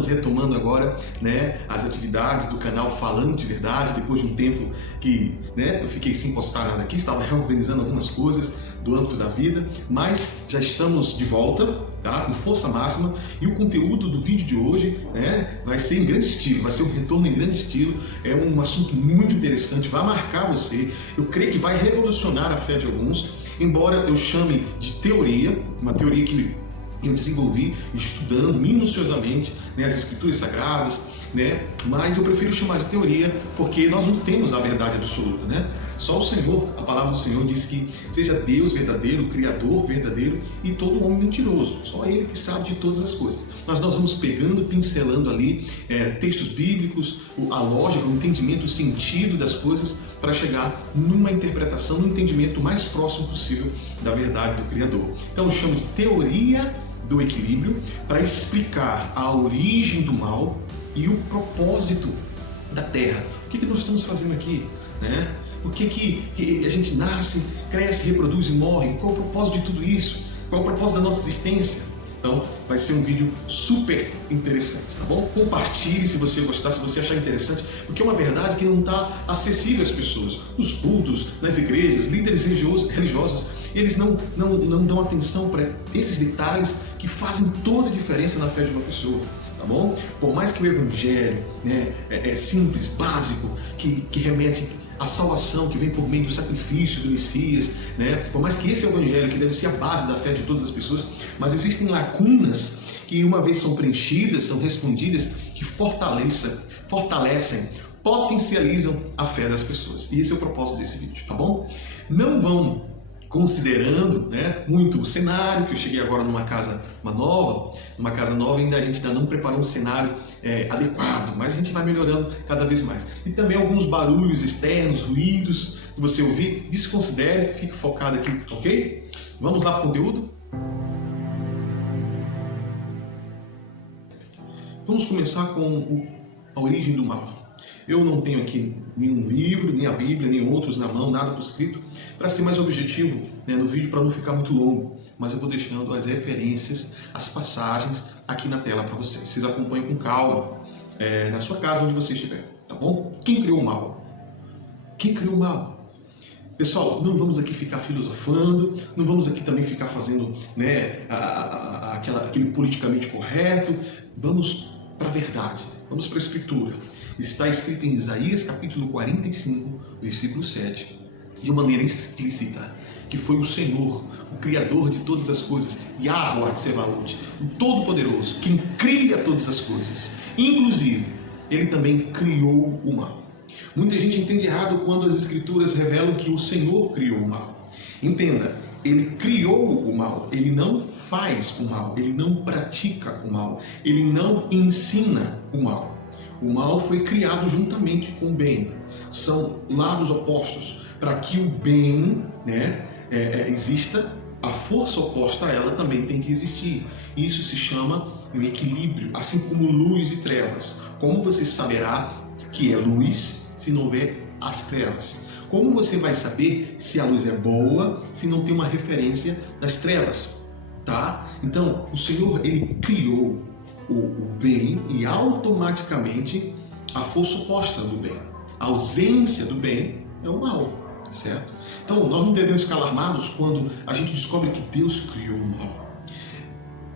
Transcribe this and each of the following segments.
estamos retomando agora, né, as atividades do canal Falando de Verdade, depois de um tempo que, né, eu fiquei sem postar nada aqui, estava reorganizando algumas coisas do âmbito da vida, mas já estamos de volta, tá, com força máxima, e o conteúdo do vídeo de hoje, né, vai ser em grande estilo, vai ser um retorno em grande estilo, é um assunto muito interessante, vai marcar você, eu creio que vai revolucionar a fé de alguns, embora eu chame de teoria, uma teoria que eu desenvolvi estudando minuciosamente, né, as escrituras sagradas, né, mas eu prefiro chamar de teoria porque nós não temos a verdade absoluta, né? Só o Senhor, a palavra do Senhor diz que seja Deus verdadeiro, Criador verdadeiro e todo homem mentiroso. Só Ele que sabe de todas as coisas. Mas nós vamos pegando, pincelando ali textos bíblicos, a lógica, o entendimento, o sentido das coisas para chegar numa interpretação, num entendimento mais próximo possível da verdade do Criador. Então eu chamo de teoria do equilíbrio para explicar a origem do mal e o propósito da Terra. O que nós estamos fazendo aqui, né? Por que a gente nasce, cresce, reproduz e morre? Qual o propósito de tudo isso? Qual o propósito da nossa existência? Então, vai ser um vídeo super interessante, tá bom? Compartilhe se você gostar, se você achar interessante, porque é uma verdade que não está acessível às pessoas. Os cultos, nas igrejas, líderes religiosos, eles não dão atenção para esses detalhes que fazem toda a diferença na fé de uma pessoa. Tá bom? Por mais que o Evangelho, né, é simples, básico, que remete à salvação que vem por meio do sacrifício do Messias, né? Por mais que esse Evangelho, que deve ser a base da fé de todas as pessoas, mas existem lacunas que uma vez são preenchidas, são respondidas, que fortalecem, potencializam a fé das pessoas. E esse é o propósito desse vídeo, tá bom? Não vão considerando, né, muito o cenário, que eu cheguei agora numa casa nova ainda a gente ainda não preparou um cenário adequado, mas a gente vai melhorando cada vez mais. E também alguns barulhos externos, ruídos que você ouvir, desconsidere, fique focado aqui, ok? Vamos lá para o conteúdo? Vamos começar com a origem do mal. Eu não tenho aqui nenhum livro, nem a Bíblia, nem outros na mão, nada por escrito, para ser mais objetivo, né, no vídeo, para não ficar muito longo, mas eu vou deixando as referências, as passagens aqui na tela para vocês. Vocês acompanhem com calma, na sua casa, onde você estiver, tá bom? Quem criou o mal? Quem criou o mal? Pessoal, não vamos aqui ficar filosofando, não vamos aqui também ficar fazendo, né, aquele politicamente correto, vamos para a verdade, vamos para a Escritura. Está escrito em Isaías capítulo 45, versículo 7, de uma maneira explícita, que foi o Senhor, o Criador de todas as coisas, Yahweh Tsevaot, o Todo-Poderoso, quem cria todas as coisas. Inclusive, Ele também criou o mal. Muita gente entende errado quando as Escrituras revelam que o Senhor criou o mal. Entenda, Ele criou o mal, Ele não faz o mal, Ele não pratica o mal, Ele não ensina o mal. O mal foi criado juntamente com o bem. São lados opostos. Para que o bem, né, exista, a força oposta a ela também tem que existir. Isso se chama o equilíbrio, assim como luz e trevas. Como você saberá que é luz se não houver as trevas? Como você vai saber se a luz é boa se não tem uma referência das trevas? Tá? Então, o Senhor, Ele criou o bem e automaticamente a força oposta do bem. A ausência do bem é o mal, certo? Então, nós não devemos ficar alarmados quando a gente descobre que Deus criou o mal.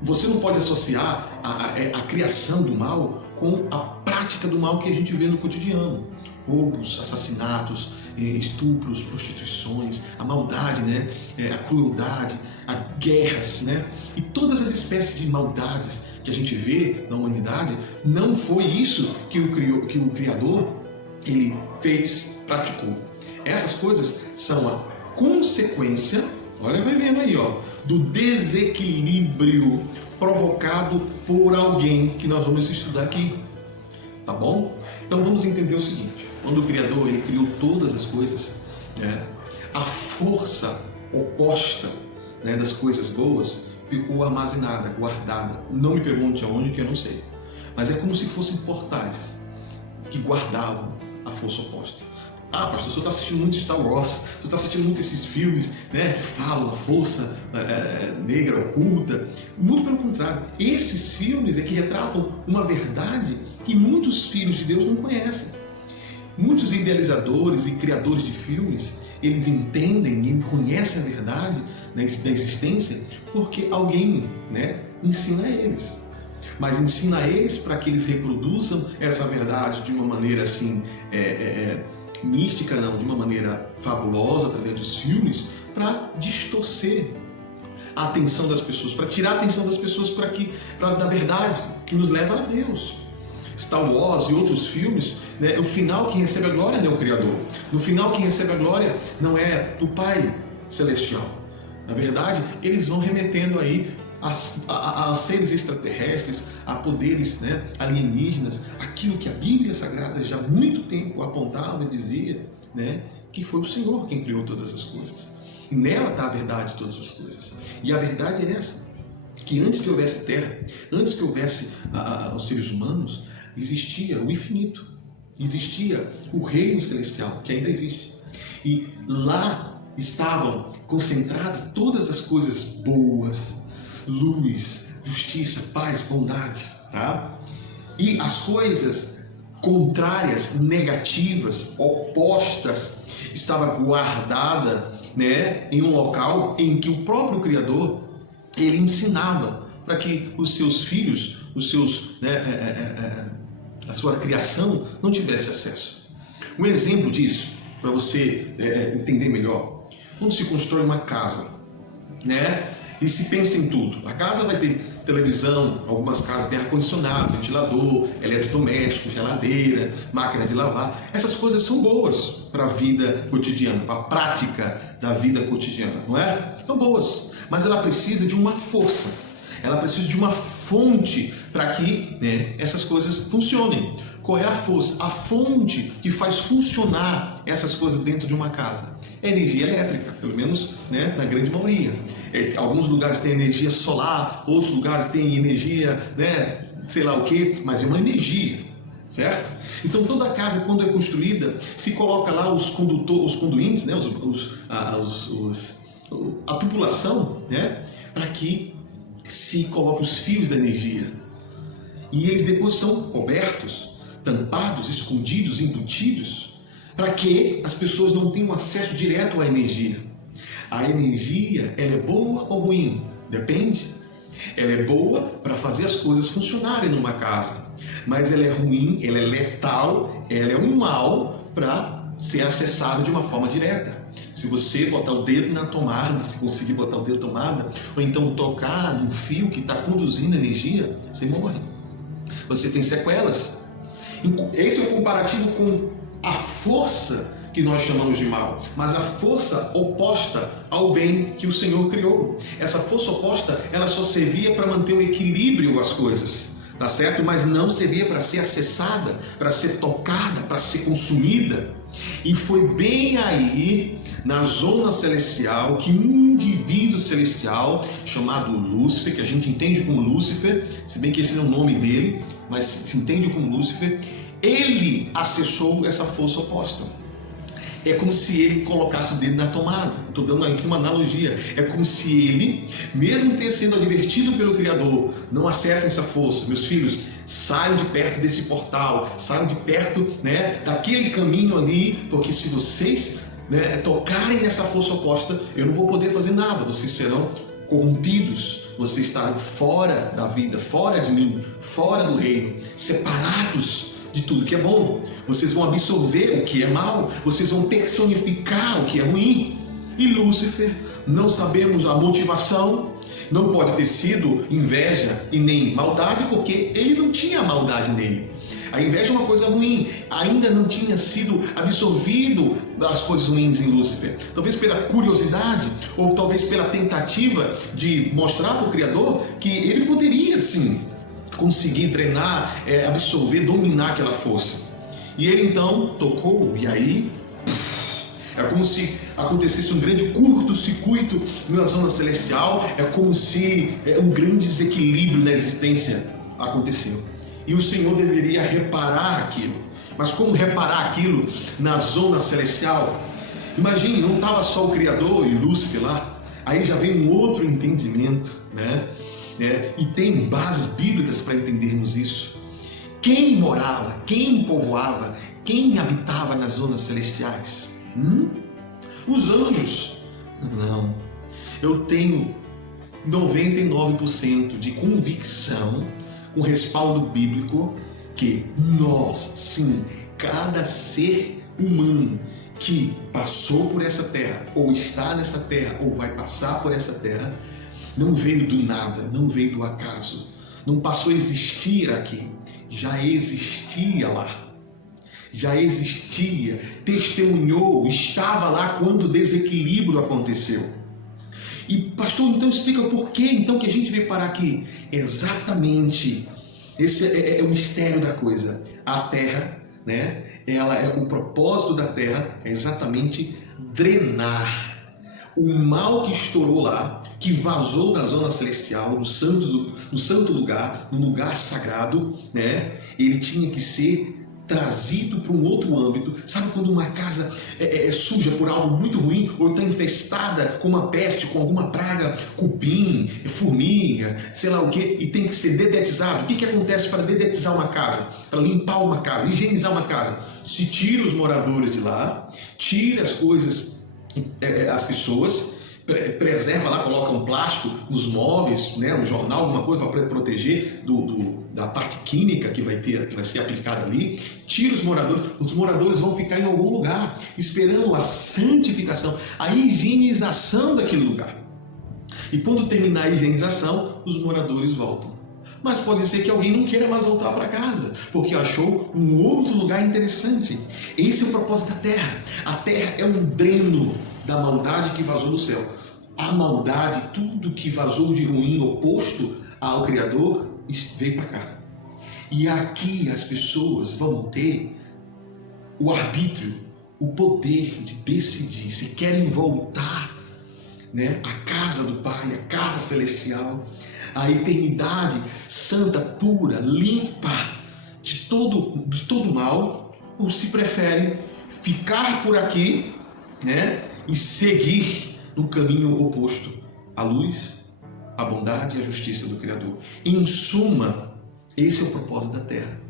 Você não pode associar a criação do mal com a prática do mal que a gente vê no cotidiano. Roubos, assassinatos, estupros, prostituições, a maldade, né? A crueldade, as guerras, né? E todas as espécies de maldades que a gente vê na humanidade, não foi isso que o Criador Ele fez, praticou. Essas coisas são a consequência, olha, vai vendo aí, ó, do desequilíbrio provocado por alguém que nós vamos estudar aqui, tá bom? Então vamos entender o seguinte: quando o Criador Ele criou todas as coisas, né, a força oposta, né, das coisas boas ficou armazenada, guardada. Não me pergunte aonde, que eu não sei. Mas é como se fossem portais que guardavam a força oposta. Ah, pastor, o senhor está assistindo muito Star Wars, o senhor está assistindo muito esses filmes, né, que falam da força negra oculta. Muito pelo contrário, esses filmes é que retratam uma verdade que muitos filhos de Deus não conhecem. Muitos idealizadores e criadores de filmes, eles entendem e conhecem a verdade da existência porque alguém, né, ensina a eles. Mas ensina a eles para que eles reproduzam essa verdade de uma maneira assim, mística, não, de uma maneira fabulosa, através dos filmes, para distorcer a atenção das pessoas, para tirar a atenção das pessoas da verdade que nos leva a Deus. Star Wars e outros filmes, né, no final quem recebe a glória não é o Criador. No final quem recebe a glória não é o Pai Celestial. Na verdade, eles vão remetendo aí a seres extraterrestres, a poderes, né, alienígenas, aquilo que a Bíblia Sagrada já há muito tempo apontava e dizia, né, que foi o Senhor quem criou todas as coisas. E nela está a verdade de todas as coisas. E a verdade é essa, que antes que houvesse terra, antes que houvesse os seres humanos, existia o infinito, existia o reino celestial, que ainda existe. E lá estavam concentradas todas as coisas boas, luz, justiça, paz, bondade, tá? E as coisas contrárias, negativas, opostas, estava guardada, né, em um local em que o próprio Criador, ele ensinava para que os seus filhos, a sua criação não tivesse acesso. Um exemplo disso, para você entender melhor, quando se constrói uma casa, né, e se pensa em tudo. A casa vai ter televisão, algumas casas têm ar-condicionado, ventilador, eletrodoméstico, geladeira, máquina de lavar. Essas coisas são boas para a vida cotidiana, para a prática da vida cotidiana, não é? São boas, mas ela precisa de uma força. Ela precisa de uma fonte para que, né, essas coisas funcionem. Qual é a força? A fonte que faz funcionar essas coisas dentro de uma casa é energia elétrica, pelo menos, né, na grande maioria. Alguns lugares têm energia solar, outros lugares têm energia, né, sei lá o que, mas é uma energia, certo? Então toda casa, quando é construída, se coloca lá os conduítes, né, a tubulação, né, para que se coloque os fios da energia. E eles depois são cobertos, tampados, escondidos, embutidos, para que as pessoas não tenham acesso direto à energia. A energia, ela é boa ou ruim? Depende. Ela é boa para fazer as coisas funcionarem numa casa, mas ela é ruim, ela é letal, ela é um mal para ser acessada de uma forma direta. Se você botar o dedo na tomada, se conseguir botar o dedo na tomada, ou então tocar num fio que está conduzindo energia, você morre. Você tem sequelas. Esse é o comparativo com a força que nós chamamos de mal, mas a força oposta ao bem que o Senhor criou. Essa força oposta, ela só servia para manter o equilíbrio das coisas, tá certo? Mas não servia para ser acessada, para ser tocada, para ser consumida. E foi bem aí, na zona celestial, que um indivíduo celestial chamado Lúcifer, que a gente entende como Lúcifer, se bem que esse não é o nome dele, mas se entende como Lúcifer, ele acessou essa força oposta. É como se ele colocasse o dedo na tomada. Estou dando aqui uma analogia. É como se ele, mesmo ter sido advertido pelo Criador, não acessem essa força. Meus filhos, saiam de perto desse portal, saiam de perto, né, daquele caminho ali, porque se vocês, né, tocarem nessa força oposta, eu não vou poder fazer nada. Vocês serão corrompidos. Vocês estarão fora da vida, fora de mim, fora do reino, separados de tudo que é bom. Vocês vão absorver o que é mal, vocês vão personificar o que é ruim. E Lúcifer, não sabemos a motivação, não pode ter sido inveja e nem maldade, porque ele não tinha maldade nele. A inveja é uma coisa ruim, ainda não tinha sido absorvido as coisas ruins em Lúcifer. Talvez pela curiosidade, ou talvez pela tentativa de mostrar para o Criador que ele poderia sim conseguir drenar, absorver, dominar aquela força. E ele então tocou, e aí é como se acontecesse um grande curto-circuito na zona celestial, é como se um grande desequilíbrio na existência aconteceu. E o Senhor deveria reparar aquilo. Mas como reparar aquilo na zona celestial? Imagine, não estava só o Criador e o Lúcifer lá, aí já vem um outro entendimento, né? E tem bases bíblicas para entendermos isso. Quem morava, quem povoava, quem habitava nas zonas celestiais? Os anjos. Não. Eu tenho 99% de convicção, com respaldo bíblico, que nós, sim, cada ser humano que passou por essa terra, ou está nessa terra, ou vai passar por essa terra, não veio do nada, não veio do acaso, não passou a existir aqui, já existia lá, já existia, testemunhou, estava lá quando o desequilíbrio aconteceu. E pastor, então explica por que então que a gente veio parar aqui? Exatamente, esse é o mistério da coisa. A terra, né? O propósito da terra é exatamente drenar o mal que estourou lá, que vazou da zona celestial, no santo lugar, no lugar sagrado, né? Ele tinha que ser trazido para um outro âmbito. Sabe quando uma casa é suja por algo muito ruim, ou está infestada com uma peste, com alguma praga, cupim, formiga, sei lá o que, e tem que ser dedetizado? O que acontece para dedetizar uma casa? Para limpar uma casa, higienizar uma casa? Se tira os moradores de lá, tira as coisas, as pessoas, preserva lá, coloca um plástico nos móveis, né, um jornal, alguma coisa para proteger da parte química que vai ser aplicada ali. Tira os moradores vão ficar em algum lugar esperando a santificação, a higienização daquele lugar. E quando terminar a higienização, os moradores voltam. Mas pode ser que alguém não queira mais voltar para casa, porque achou um outro lugar interessante. Esse é o propósito da terra. A terra é um dreno da maldade que vazou do céu. A maldade, tudo que vazou de ruim oposto ao Criador, veio para cá. E aqui as pessoas vão ter o arbítrio, o poder de decidir se querem voltar, né, à casa do Pai, à casa celestial, a eternidade santa, pura, limpa de todo mal, ou se preferem ficar por aqui, né, e seguir no caminho oposto à luz, à bondade e à justiça do Criador. Em suma, esse é o propósito da terra.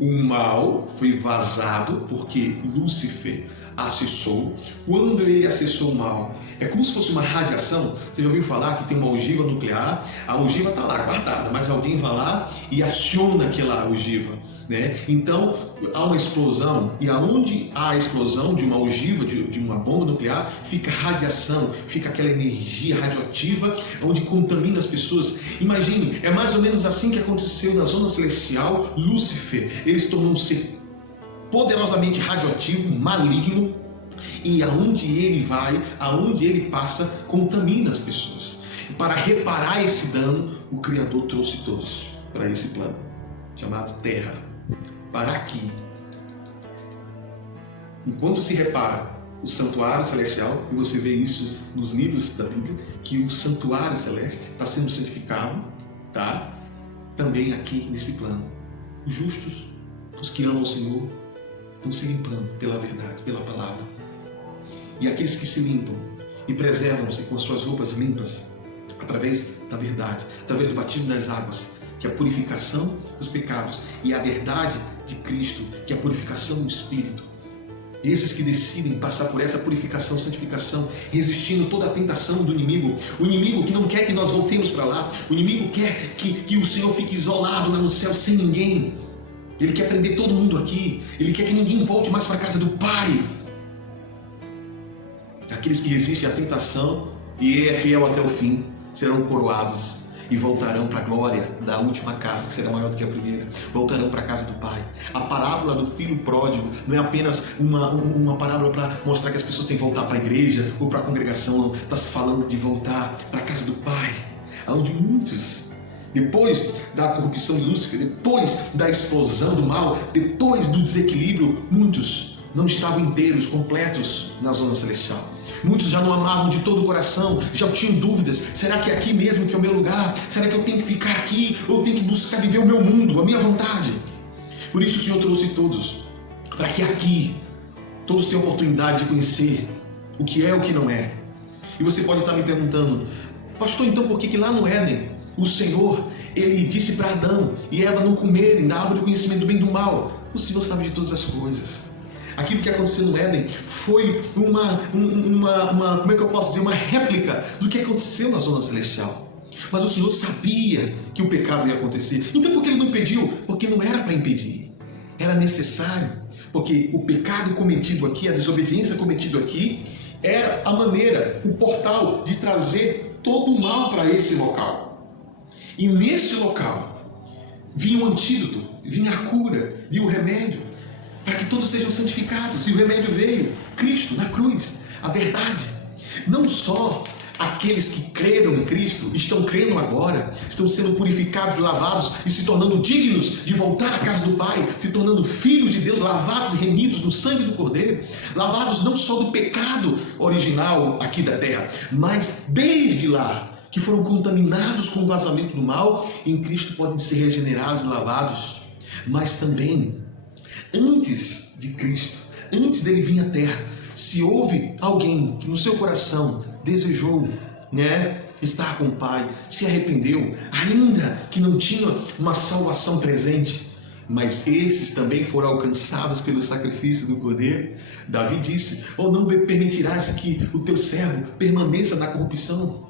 O mal foi vazado porque Lúcifer acessou. Quando ele acessou o mal, é como se fosse uma radiação. Você já ouviu falar que tem uma ogiva nuclear? A ogiva está lá guardada, mas alguém vai lá e aciona aquela ogiva, né? Então há uma explosão, e aonde há a explosão de uma ogiva, de uma bomba nuclear, fica radiação, fica aquela energia radioativa onde contamina as pessoas. Imagine, é mais ou menos assim que aconteceu na zona celestial. Lúcifer, ele se tornou um ser poderosamente radioativo, maligno, e aonde ele vai, aonde ele passa, contamina as pessoas. Para reparar esse dano, o Criador trouxe todos para esse plano, chamado Terra, para aqui. Enquanto se repara o santuário celestial, e você vê isso nos livros da Bíblia, que o santuário celeste está sendo santificado, tá? Também aqui nesse plano. Os justos, os que amam o Senhor, vão se limpando pela verdade, pela palavra. E aqueles que se limpam e preservam-se com as suas roupas limpas, através da verdade, através do batismo das águas, que é a purificação dos pecados, e a verdade de Cristo, que é a purificação do Espírito. Esses que decidem passar por essa purificação, santificação, resistindo toda a tentação do inimigo, o inimigo que não quer que nós voltemos para lá, o inimigo quer que o Senhor fique isolado lá no céu sem ninguém. Ele quer prender todo mundo aqui, ele quer que ninguém volte mais para a casa do Pai. Aqueles que resistem à tentação e é fiel até o fim serão coroados e voltarão para a glória da última casa, que será maior do que a primeira. Voltarão para a casa do Pai. A parábola do filho pródigo não é apenas uma parábola para mostrar que as pessoas têm que voltar para a igreja ou para a congregação. Está se falando de voltar para a casa do Pai, onde muitos, depois da corrupção de Lúcifer, depois da explosão do mal, depois do desequilíbrio, muitos não estavam inteiros, completos na zona celestial. Muitos já não amavam de todo o coração, já tinham dúvidas. Será que é aqui mesmo que é o meu lugar? Será que eu tenho que ficar aqui ou eu tenho que buscar viver o meu mundo, a minha vontade? Por isso o Senhor trouxe todos para que aqui todos tenham oportunidade de conhecer o que é e o que não é. E você pode estar me perguntando, pastor, então por que lá no Éden o Senhor, ele disse para Adão e Eva não comerem da árvore do conhecimento do bem e do mal? O Senhor sabe de todas as coisas. Aquilo que aconteceu no Éden foi como é que eu posso dizer, uma réplica do que aconteceu na zona celestial. Mas o Senhor sabia que o pecado ia acontecer. Então por que ele não impediu? Porque não era para impedir. Era necessário. Porque o pecado cometido aqui, a desobediência cometida aqui, era a maneira, o portal de trazer todo o mal para esse local. E nesse local vinha o antídoto, vinha a cura, vinha o remédio, para que todos sejam santificados. E o remédio veio, Cristo na cruz, a verdade. Não só aqueles que creram em Cristo estão crendo agora, estão sendo purificados, lavados e se tornando dignos de voltar à casa do Pai, se tornando filhos de Deus, lavados e remidos no sangue do Cordeiro, lavados não só do pecado original aqui da terra, mas desde lá, que foram contaminados com o vazamento do mal, em Cristo podem ser regenerados e lavados. Mas também, antes de Cristo, antes dele vir à terra, se houve alguém que no seu coração desejou, estar com o Pai, se arrependeu, ainda que não tinha uma salvação presente, mas esses também foram alcançados pelo sacrifício do Cordeiro. Davi disse, ou não permitirás que o teu servo permaneça na corrupção?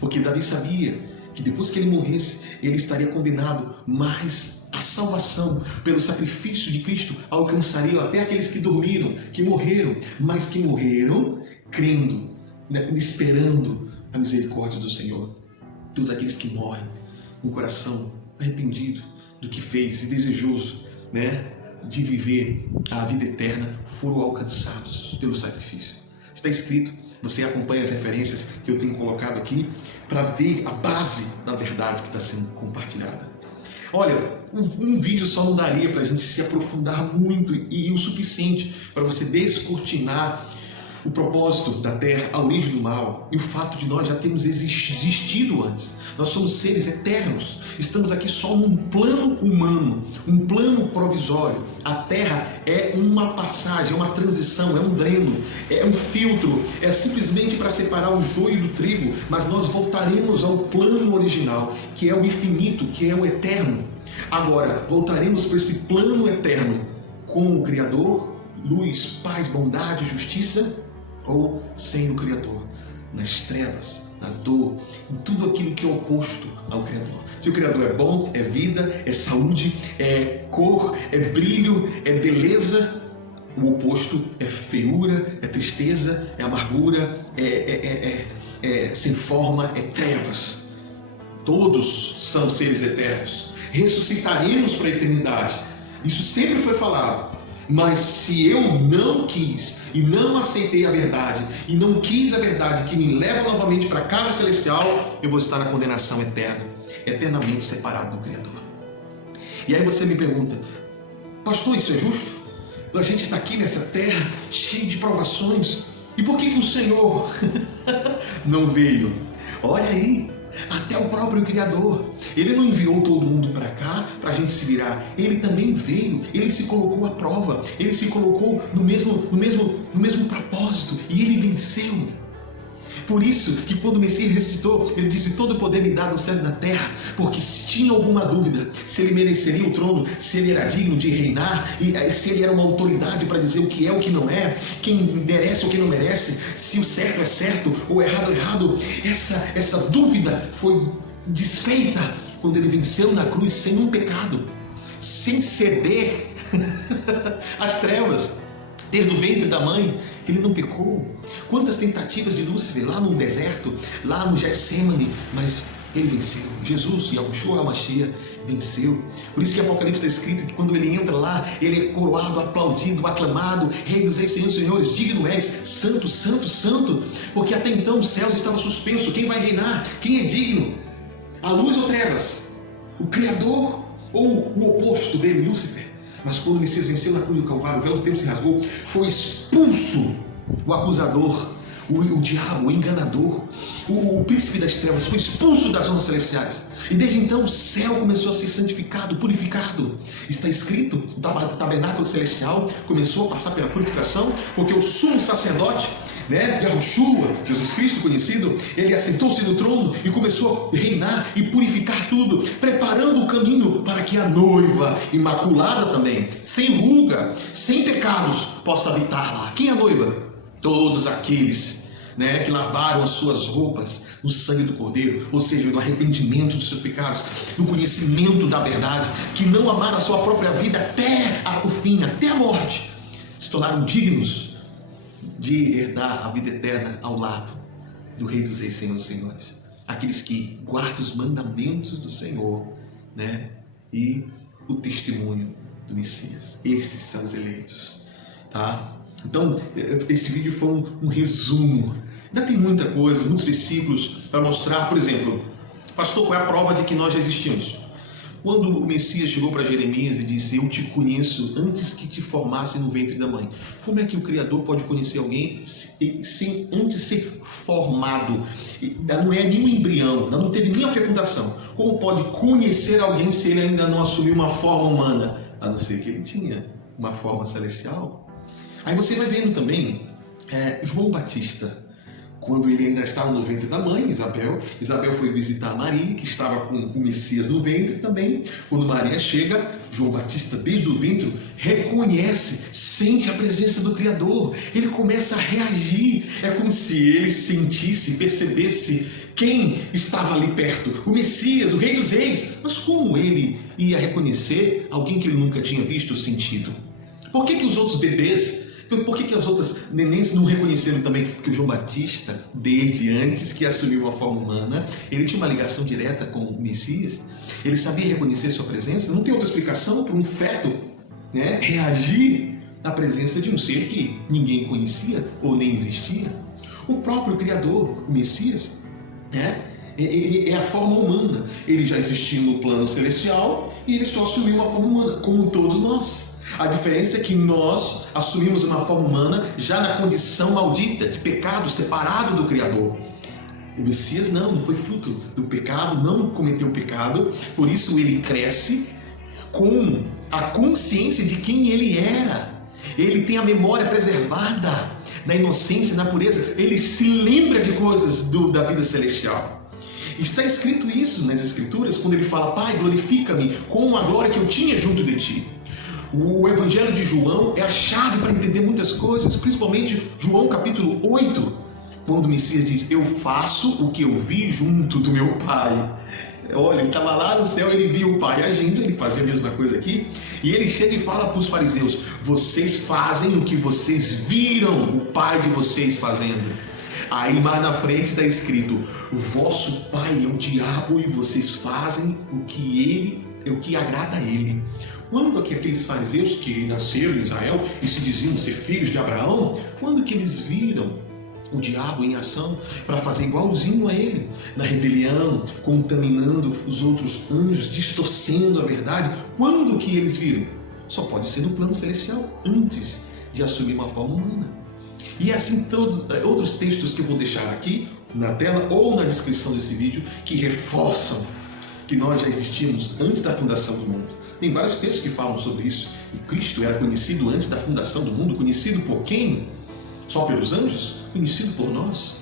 Porque Davi sabia que depois que ele morresse, ele estaria condenado, mas a salvação pelo sacrifício de Cristo alcançaria até aqueles que dormiram, que morreram, mas que morreram crendo, esperando a misericórdia do Senhor. Todos aqueles que morrem com o coração arrependido do que fez e desejoso, de viver a vida eterna, foram alcançados pelo sacrifício. Está escrito, você acompanha as referências que eu tenho colocado aqui para ver a base da verdade que está sendo compartilhada. Olha, um vídeo só não daria para a gente se aprofundar muito e o suficiente para você descortinar o propósito da Terra, a origem do mal e o fato de nós já termos existido antes. Nós somos seres eternos, estamos aqui só num plano humano, um plano provisório. A Terra é uma passagem, é uma transição, é um dreno, é um filtro, é simplesmente para separar o joio do trigo, mas nós voltaremos ao plano original, que é o infinito, que é o eterno. Agora, voltaremos para esse plano eterno com o Criador, luz, paz, bondade, justiça, ou sem o Criador, nas trevas, na dor, em tudo aquilo que é oposto ao Criador. Se o Criador é bom, é vida, é saúde, é cor, é brilho, é beleza, o oposto é feiura, é tristeza, é amargura, é sem forma, é trevas. Todos são seres eternos. Ressuscitaremos para a eternidade. Isso sempre foi falado. Mas se eu não quis e não aceitei a verdade e não quis a verdade que me leva novamente para a casa celestial, eu vou estar na condenação eterna, eternamente separado do Criador. E aí você me pergunta, pastor, isso é justo? A gente está aqui nessa terra cheia de provações, e por que o Senhor não veio? Olha aí, até o próprio Criador, Ele não enviou todo mundo para cá para a gente se virar. Ele também veio, Ele se colocou à prova, Ele se colocou no mesmo propósito e Ele venceu. Por isso que quando o Messias ressuscitou, Ele disse, todo o poder me dá no céu e na terra, porque se tinha alguma dúvida, se Ele mereceria o trono, se Ele era digno de reinar, e se Ele era uma autoridade para dizer o que é, o que não é, quem merece ou quem não merece, se o certo é certo ou o errado é errado, essa dúvida foi desfeita quando Ele venceu na cruz sem um pecado, sem ceder às trevas. Desde o ventre da mãe, Ele não pecou. Quantas tentativas de Lúcifer lá no deserto, lá no Getsemane, mas Ele venceu. Jesus, Yahushua HaMashiach, venceu. Por isso que em Apocalipse está escrito que quando Ele entra lá, Ele é coroado, aplaudido, aclamado, Rei dos Reis, Senhor dos Senhores, digno és, santo, santo, santo, porque até então os céus estavam suspensos. Quem vai reinar? Quem é digno? A luz ou trevas? O Criador ou o oposto dele, Lúcifer? Mas quando o Messias venceu na cruz do Calvário, o véu do tempo se rasgou, foi expulso o acusador, o diabo, o enganador, o príncipe das trevas foi expulso das zonas celestiais. E desde então o céu começou a ser santificado, purificado. Está escrito, o tabernáculo celestial começou a passar pela purificação, porque o sumo sacerdote, Yahushua, Jesus Cristo conhecido, ele assentou-se no trono e começou a reinar e purificar tudo, preparando o caminho para que a noiva, imaculada também, sem ruga, sem pecados, possa habitar lá. Quem é a noiva? Todos aqueles que lavaram as suas roupas no sangue do Cordeiro, ou seja, no arrependimento dos seus pecados, no conhecimento da verdade, que não amaram a sua própria vida até o fim, até a morte, se tornaram dignos de herdar a vida eterna ao lado do Rei dos Reis, Senhor dos Senhores. Aqueles que guardam os mandamentos do Senhor, e o testemunho do Messias. Esses são os eleitos, tá? Então, esse vídeo foi um resumo. Ainda tem muita coisa, muitos versículos para mostrar. Por exemplo, pastor, qual é a prova de que nós já existimos? Quando o Messias chegou para Jeremias e disse: eu te conheço antes que te formasse no ventre da mãe. Como é que o Criador pode conhecer alguém sem antes ser formado? Não é nem um embrião, não teve nem a fecundação. Como pode conhecer alguém se ele ainda não assumiu uma forma humana? A não ser que ele tinha uma forma celestial. Aí você vai vendo também João Batista, quando ele ainda estava no ventre da mãe, Isabel foi visitar Maria, que estava com o Messias no ventre também. Quando Maria chega, João Batista, desde o ventre, reconhece, sente a presença do Criador. Ele começa a reagir. É como se ele sentisse, percebesse quem estava ali perto, o Messias, o Rei dos Reis. Mas como ele ia reconhecer alguém que ele nunca tinha visto ou sentido? Por que os outros bebês, por que as outras nenéns não reconheceram também? Porque o João Batista, desde antes que assumiu a forma humana, ele tinha uma ligação direta com o Messias. Ele sabia reconhecer sua presença. Não tem outra explicação para um feto reagir à presença de um ser que ninguém conhecia ou nem existia. O próprio Criador, o Messias, ele é a forma humana. Ele já existia no plano celestial e ele só assumiu uma forma humana, como todos nós. A diferença é que nós assumimos uma forma humana já na condição maldita, de pecado, separado do Criador. O Messias não foi fruto do pecado, não cometeu pecado, por isso ele cresce com a consciência de quem ele era. Ele tem a memória preservada da inocência, da pureza, ele se lembra de coisas da vida celestial. Está escrito isso nas Escrituras, quando ele fala: Pai, glorifica-me com a glória que eu tinha junto de ti. O Evangelho de João é a chave para entender muitas coisas, principalmente João capítulo 8, quando o Messias diz: eu faço o que eu vi junto do meu Pai. Olha, ele estava lá no céu, ele viu o Pai agindo, ele fazia a mesma coisa aqui, e ele chega e fala para os fariseus: vocês fazem o que vocês viram o Pai de vocês fazendo. Aí mais na frente está escrito: o vosso pai é o diabo e vocês fazem o que agrada a ele. Quando aqueles fariseus que nasceram em Israel e se diziam ser filhos de Abraão, quando que eles viram o diabo em ação para fazer igualzinho a ele, na rebelião, contaminando os outros anjos, distorcendo a verdade? Quando que eles viram? Só pode ser no plano celestial, antes de assumir uma forma humana. E assim todos outros textos que eu vou deixar aqui na tela ou na descrição desse vídeo, que reforçam que nós já existimos antes da fundação do mundo. Tem vários textos que falam sobre isso. E Cristo era conhecido antes da fundação do mundo. Conhecido por quem? Só pelos anjos? Conhecido por nós.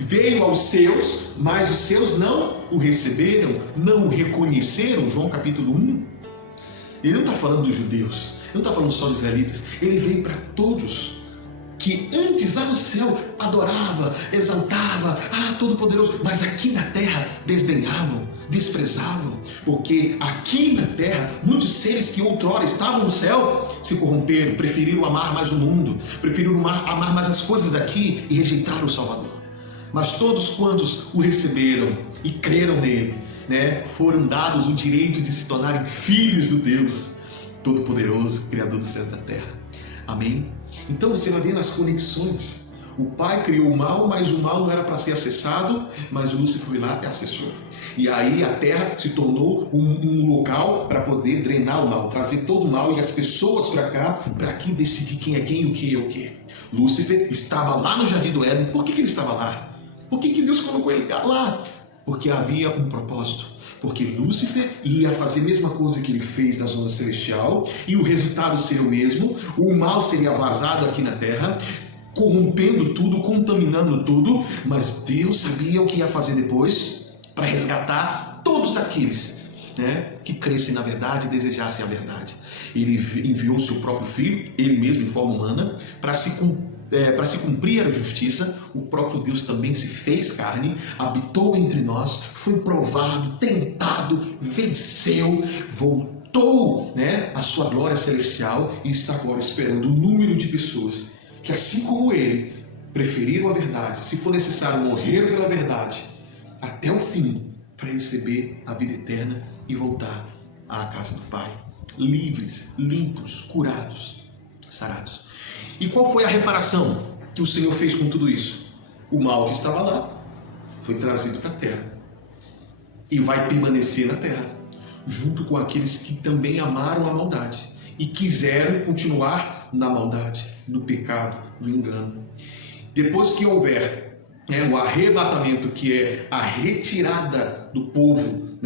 Veio aos seus, mas os seus não o receberam, não o reconheceram. João capítulo 1. Ele não está falando dos judeus, ele não está falando só dos israelitas. Ele veio para todos que antes lá no céu adorava, exaltava, Todo-Poderoso, mas aqui na terra desdenhavam, desprezavam, porque aqui na terra muitos seres que outrora estavam no céu se corromperam, preferiram amar mais o mundo, preferiram amar mais as coisas daqui e rejeitaram o Salvador. Mas todos quantos o receberam e creram nele, foram dados o direito de se tornarem filhos do Deus Todo-Poderoso, Criador do céu e da terra. Amém? Então você vai vendo as conexões. O Pai criou o mal, mas o mal não era para ser acessado, mas o Lúcifer foi lá e acessou. E aí a Terra se tornou um local para poder drenar o mal, trazer todo o mal e as pessoas para cá, para aqui decidir quem é quem e o que é o que. Lúcifer estava lá no Jardim do Éden. Por que ele estava lá? Por que Deus colocou ele lá? Porque havia um propósito. Porque Lúcifer ia fazer a mesma coisa que ele fez na zona celestial e o resultado seria o mesmo. O mal seria vazado aqui na Terra, corrompendo tudo, contaminando tudo, mas Deus sabia o que ia fazer depois para resgatar todos aqueles, que crescem na verdade e desejassem a verdade. Ele enviou seu próprio filho, ele mesmo em forma humana, para se cumprir a justiça. O próprio Deus também se fez carne, habitou entre nós, foi provado, tentado, venceu, voltou à sua glória celestial e está agora esperando o número de pessoas que, assim como ele, preferiram a verdade, se for necessário morrer pela verdade, até o fim, para receber a vida eterna e voltar à casa do Pai, livres, limpos, curados, sarados. E qual foi a reparação que o Senhor fez com tudo isso? O mal que estava lá foi trazido para a terra e vai permanecer na terra, junto com aqueles que também amaram a maldade e quiseram continuar na maldade, no pecado, no engano. Depois que houver o arrebatamento, que é a retirada do povo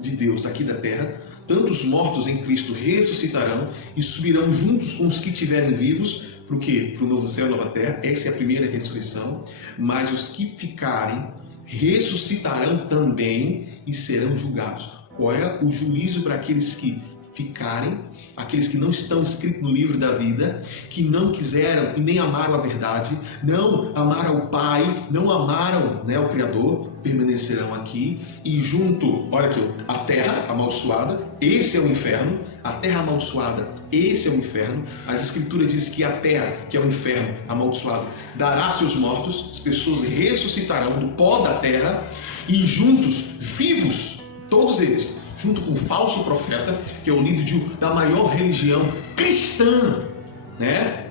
de Deus aqui da terra, tanto os mortos em Cristo ressuscitarão e subirão juntos com os que estiverem vivos. Para o quê? Para o novo céu e nova terra. Essa é a primeira ressurreição. Mas os que ficarem ressuscitarão também e serão julgados. Qual é o juízo para aqueles que ficarem, aqueles que não estão escritos no livro da vida, que não quiseram e nem amaram a verdade, não amaram o Pai, não amaram o Criador, permanecerão aqui e junto, olha aqui, a terra amaldiçoada, esse é o inferno, a terra amaldiçoada, esse é o inferno. As escrituras dizem que a terra, que é o inferno amaldiçoado, dará seus mortos, as pessoas ressuscitarão do pó da terra e juntos, vivos, todos eles, junto com o falso profeta, que é o líder da maior religião cristã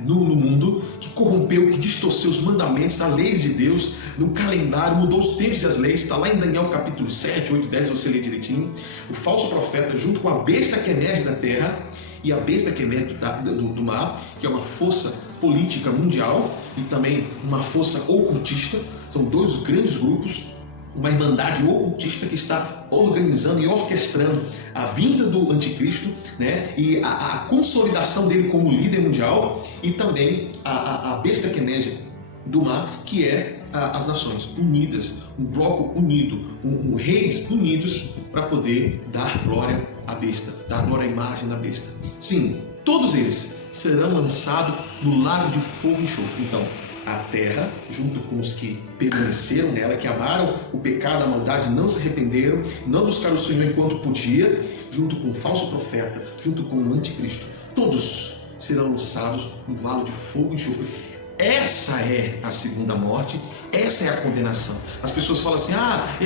no mundo, que corrompeu, que distorceu os mandamentos, as leis de Deus, no calendário, mudou os tempos e as leis. Está lá em Daniel capítulo 7, 8, 10, você lê direitinho. O falso profeta, junto com a besta que emerge da terra e a besta que emerge do mar, que é uma força política mundial e também uma força ocultista. São dois grandes grupos, uma irmandade ocultista que está organizando e orquestrando a vinda do anticristo, e a consolidação dele como líder mundial, e também a besta que emerge do mar, que é as nações unidas, um bloco unido, reis unidos para poder dar glória à besta, dar glória à imagem da besta. Sim, todos eles serão lançados no lago de fogo e enxofre. Então, a terra, junto com os que permaneceram nela, que amaram o pecado, a maldade, não se arrependeram, não buscaram o Senhor enquanto podia, junto com o falso profeta, junto com o anticristo, todos serão lançados no vale de fogo e enxofre. Essa é a segunda morte, essa é a condenação. As pessoas falam assim,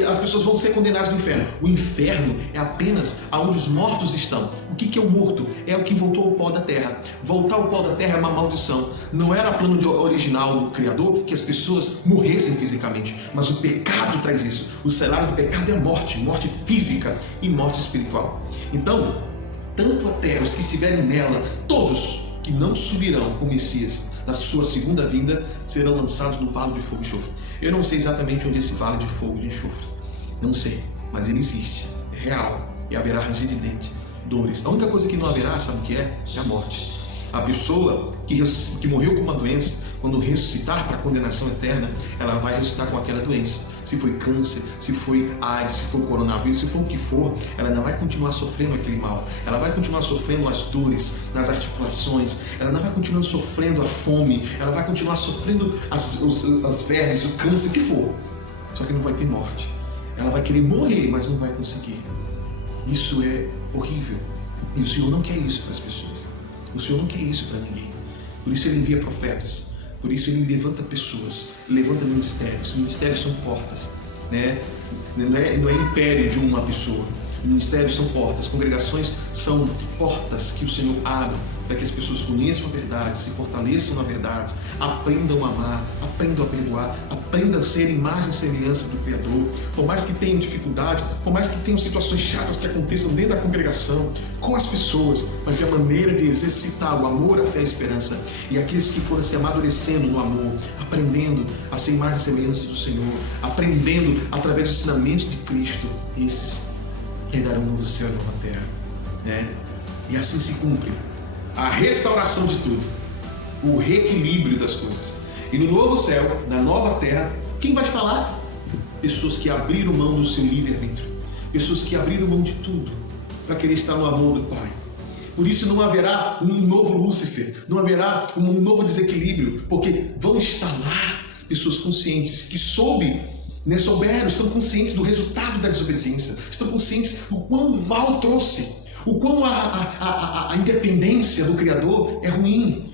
as pessoas vão ser condenadas no inferno. O inferno é apenas aonde os mortos estão. O que é o morto? É o que voltou ao pó da terra. Voltar ao pó da terra é uma maldição. Não era plano original do Criador que as pessoas morressem fisicamente, mas o pecado traz isso. O salário do pecado é morte, morte física e morte espiritual. Então, tanto a terra, os que estiverem nela, todos que não subirão com o Messias na sua segunda vinda, serão lançados no vale de fogo e enxofre. Eu não sei exatamente onde é esse vale de fogo e de enxofre, não sei, mas ele existe, é real, e haverá ranger de dente, dores. A única coisa que não haverá, sabe o que é? É a morte. A pessoa que morreu com uma doença, quando ressuscitar para a condenação eterna, ela vai ressuscitar com aquela doença. Se foi câncer, se foi AIDS, se foi coronavírus, se for o que for, ela ainda vai continuar sofrendo aquele mal. Ela vai continuar sofrendo as dores nas articulações, ela ainda vai continuar sofrendo a fome, ela vai continuar sofrendo as vermes, o câncer, o que for. Só que não vai ter morte. Ela vai querer morrer, mas não vai conseguir. Isso é horrível. E o Senhor não quer isso para as pessoas. O Senhor não quer isso para ninguém. Por isso Ele envia profetas. Por isso Ele levanta pessoas, levanta ministérios. Ministérios são portas, Não é império de uma pessoa. Ministérios são portas, congregações são portas que o Senhor abre para que as pessoas conheçam a verdade, se fortaleçam na verdade, aprendam a amar, aprendam a perdoar, aprendam a ser imagem e semelhança do Criador. Por mais que tenham dificuldade, por mais que tenham situações chatas que aconteçam dentro da congregação, com as pessoas, mas é a maneira de exercitar o amor, a fé e a esperança. E aqueles que foram se amadurecendo no amor, aprendendo a ser imagem e semelhança do Senhor, aprendendo através do ensinamento de Cristo, esses herdarão um novo céu e nova terra, né? E assim se cumpre a restauração de tudo, o reequilíbrio das coisas. E no novo céu, na nova terra, quem vai estar lá? Pessoas que abriram mão do seu livre-arbítrio, pessoas que abriram mão de tudo para querer estar no amor do Pai. Por isso não haverá um novo Lúcifer, não haverá um novo desequilíbrio, porque vão estar lá pessoas conscientes que souberam, estão conscientes do resultado da desobediência, estão conscientes do quão mal trouxe, o quão a independência do Criador é ruim.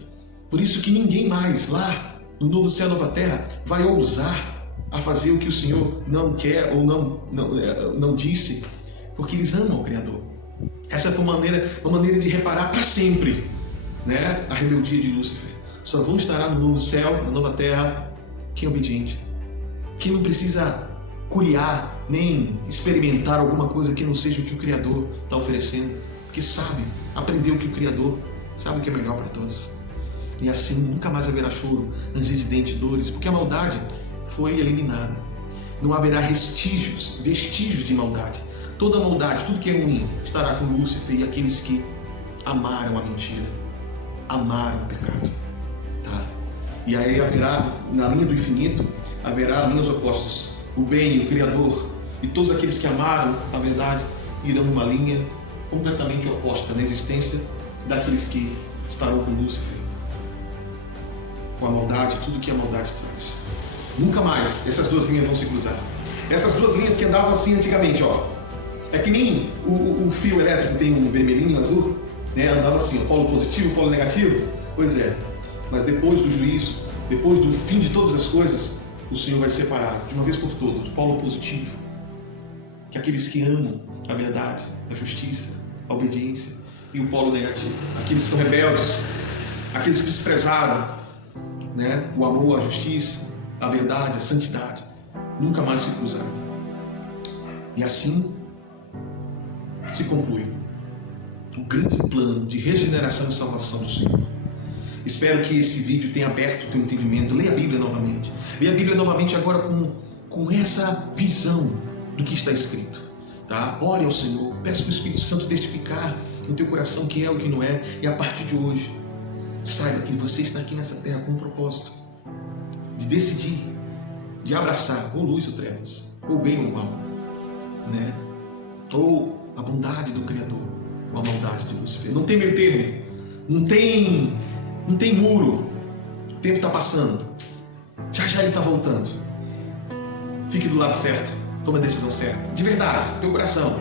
Por isso que ninguém mais lá no novo céu e nova terra vai ousar a fazer o que o Senhor não quer ou não disse, porque eles amam o Criador. Essa foi uma maneira de reparar para sempre, né, a rebeldia de Lúcifer. Só vão estar no novo céu, na nova terra, quem é obediente, quem não precisa curiar, nem experimentar alguma coisa que não seja o que o Criador está oferecendo, porque aprendeu que o Criador sabe o que é melhor para todos. E assim nunca mais haverá choro, ranger de dentes, dores, porque a maldade foi eliminada. Não haverá vestígios de maldade. Toda maldade, tudo que é ruim, estará com Lúcifer e aqueles que amaram a mentira, amaram o pecado. Tá? E aí haverá, na linha do infinito, haverá linhas opostas. O bem, o Criador e todos aqueles que amaram a verdade irão numa linha completamente oposta na existência daqueles que estarão com Lúcifer, com a maldade, tudo que a maldade traz. Nunca mais essas duas linhas vão se cruzar. Essas duas linhas que andavam assim antigamente, ó. É que nem o fio elétrico tem um vermelhinho e um azul, né? Andava assim, o polo positivo, o polo negativo. Pois é, mas depois do juízo, depois do fim de todas as coisas, o Senhor vai separar de uma vez por todas o polo positivo, que é aqueles que amam a verdade, a justiça, a obediência, e o polo negativo, aqueles que são rebeldes, aqueles que desprezaram, né, o amor, a justiça, a verdade, a santidade, nunca mais se cruzarão. E assim se conclui o grande plano de regeneração e salvação do Senhor. Espero que esse vídeo tenha aberto o teu entendimento. Leia a Bíblia novamente. Leia a Bíblia novamente agora com essa visão do que está escrito. Tá? Ore ao Senhor. Peça para o Espírito Santo testificar no teu coração o que é, o que não é. E a partir de hoje, saiba que você está aqui nessa terra com um propósito de decidir, de abraçar ou luz ou trevas, ou bem ou mal, né? Ou a bondade do Criador, ou a maldade de Lúcifer. Não tem meio termo, não tem muro. O tempo está passando, já ele está voltando. Fique do lado certo, tome a decisão certa, de verdade, teu coração,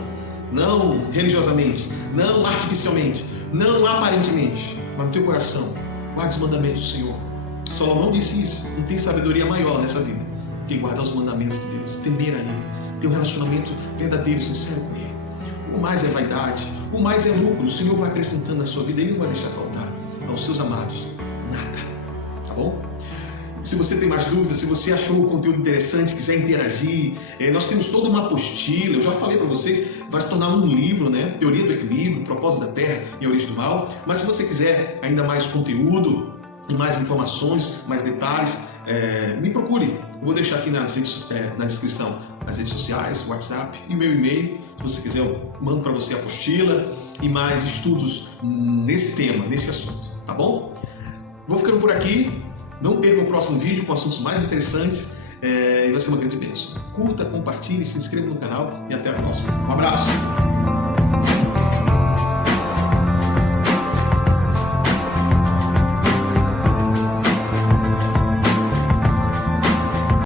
não religiosamente, não artificialmente, não aparentemente, mas no teu coração. Guarde os mandamentos do Senhor. Salomão disse isso. Não tem sabedoria maior nessa vida que guardar os mandamentos de Deus, temer a Ele, ter um relacionamento verdadeiro, sincero com Ele. O mais é vaidade, o mais é lucro. O Senhor vai acrescentando na sua vida, Ele não vai deixar faltar aos seus amados nada. Tá bom? Se você tem mais dúvidas, se você achou o conteúdo interessante, quiser interagir, nós temos toda uma apostila, eu já falei para vocês, vai se tornar um livro, né? Teoria do Equilíbrio, Propósito da Terra e a Origem do Mal. Mas se você quiser ainda mais conteúdo, e mais informações, mais detalhes, me procure. Eu vou deixar aqui na descrição as redes sociais, WhatsApp e o meu e-mail. Se você quiser, eu mando para você a apostila e mais estudos nesse tema, nesse assunto. Tá bom? Vou ficando por aqui. Não perca o próximo vídeo com assuntos mais interessantes. Vai ser uma grande bênção. Curta, compartilhe, se inscreva no canal e até a próxima. Um abraço!